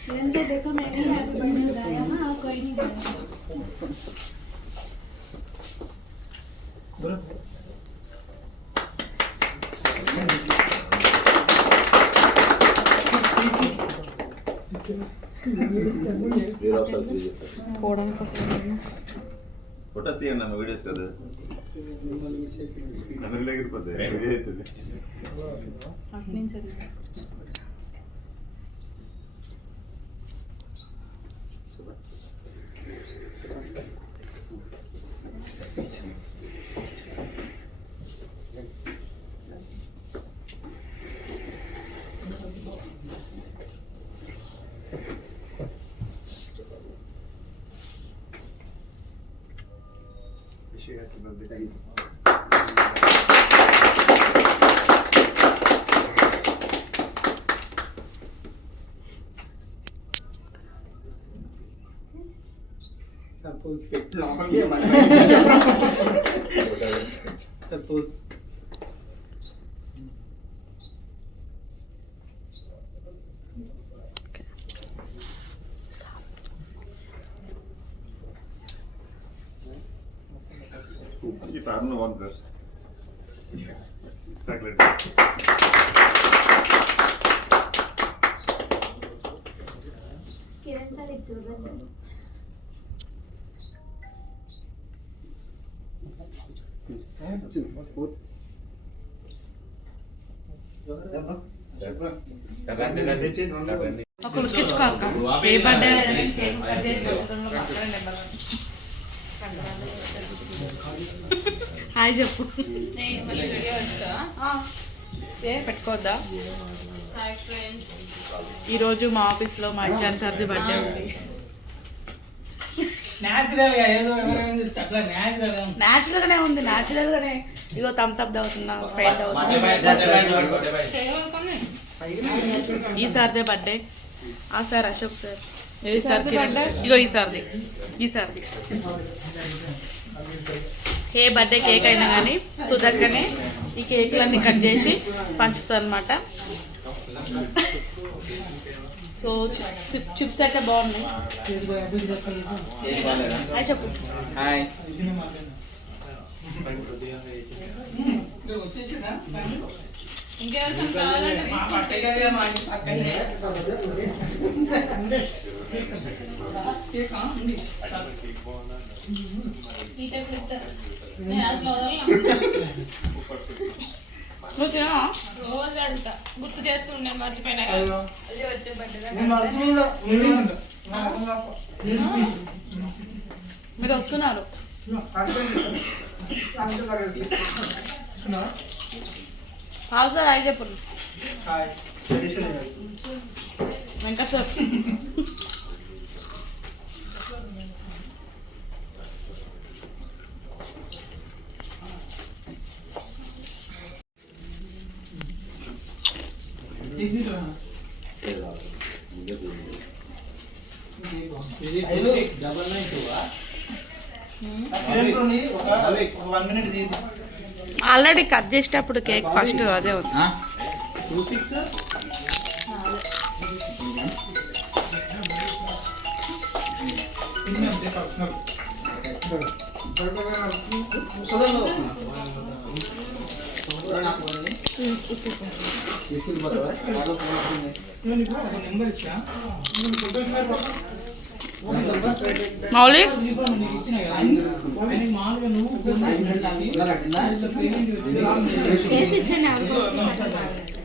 किरण से देखो मैंने हैप्पी बर्थडे बताया ना आप कोई नहीं बताया వేరే అవసరాలు సీజ్ చేస్తారు పోవడానికి వస్తున్నాను ఫొటోస్ తీయండి అన్న వీడియోస్ కదా అందరిలో she had. Suppose, suppose ఈ ప్రాబ్లం బాగుంది చాక్లెట్ किरण सर एक जोरदार से ఒక ఉడికించుకో అక్క ఏ బర్త్డే కేక్ కట్ చేసి చెప్తాను పక్కన నెంబర్ హాయ్ చెప్పు. ఆ, ఏ ఫ్రెండ్స్. ఈరోజు మా ఆఫీస్లో మా హెచ్ఆర్ సార్ది బర్త్డే ఉంది. న్యాచురల్గా ఏదో ఎవరైనా చూస్తే అట్లా న్యాచురల్గా ఉంటుంది. న్యాచురల్ గానే ఉంది న్యాచురల్ గానే ఇగో థమ్స్ అప్ తాగుతున్నా స్ప్రైట్ చేయగలుగుతాను ఈ సార్దే బర్త్డే. ఆ సార్ అశోక్ సార్. ఇగో ఈ సార్ది. ఈ సార్ది. ఏ బర్త్డే కేక్ అయినా కానీ సుధక్కనే ఈ కేకులన్నీ కట్ చేసి పంచుతుంది అనమాట సో చిప్ చిప్స్ అయితే బాగున్నాయి. చెప్పు. హాయ్. నువ్వు? రోజు అడుగుతా. గుర్తు చేస్తుండే మర్చిపోయినా. అది వచ్చే మీరు వస్తున్నారు. కాదు సార్ అయి చెప్పు Venkat sir double nine two ఒక వన్ మినిట్ తీయండి ఆల్రెడీ కట్ చేసేటప్పుడు కేక్ ఫస్ట్ అదే ఉంది. ఇప్పుడు ఒక నెంబర్ ఇచ్చా మౌలి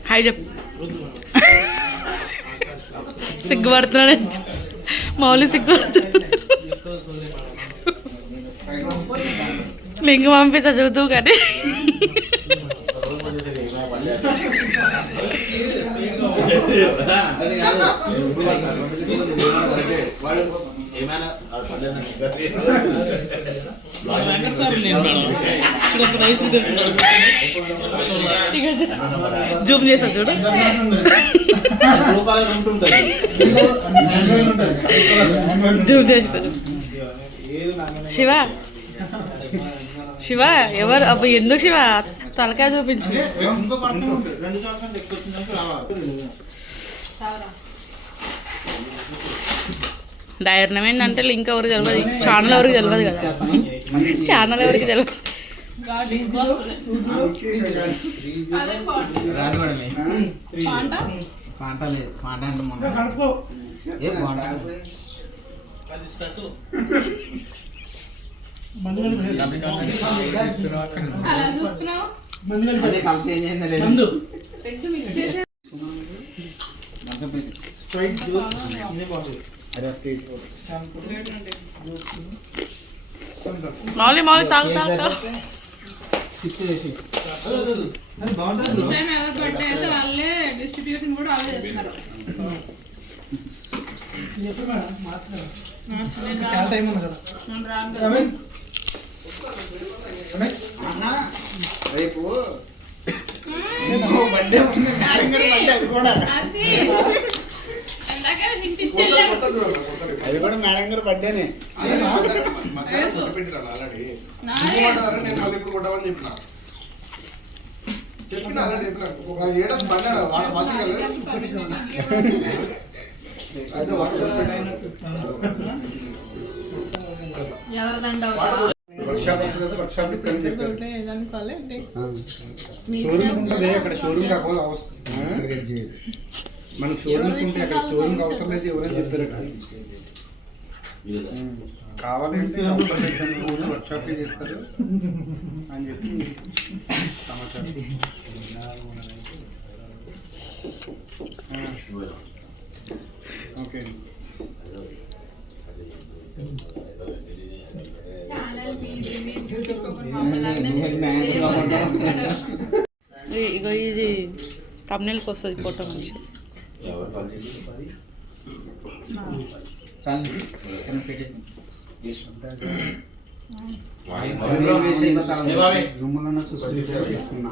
హాయ్ చెప్ సిగ్గుపడుతున్నాడు. మౌలి సిగ్గుపడుతున్నాడు. లింక్ పంపిస్తా చదువుతూ కానీ. జూమ్ చేసా చూడు జూమ్ చేస్తా శివ శివ ఎవరు అబ్బా ఎందుకు శివ? తలకాయ చూపించు. డైర్నం ఏంటంటే లింక్ ఎవరికి తెలియదు ఛానల్ ఎవరికి తెలియదు కదా. ఛానల్ ఎవరికి తెలియదు పాంట పాంట లేదు పాంట అంటే మొన్న మౌలి మౌలి తాగు తాగు తాగు. ఫిక్స్ చేసి వాళ్ళే డిస్ట్రిబ్యూషన్ కూడా వాళ్ళే చేస్తున్నారు. చాలా టైం ఉంది కదా. రేపు ఉంది. అది కూడా. అది. కూడా మేడం గారు వాటర్ ఎవరిదండ షోరూమ్ ఉంటుంది అక్కడ షోరూమ్ కాకపోతే అవసరం. మనకి షోరూమ్ ఉంటే అక్కడ షోరూమ్ అవసరం లేదు ఎవరైనా చెప్పారు కావాలంటే వర్క్ షాప్ చేస్తారు అని చెప్పి సమాచారం. ఓకే. ఇగో ఇది తమ్నేల్కి వస్తుంది ఫోటో మంచి చాలు పెట్టే రూమ్లో చూసుకున్నా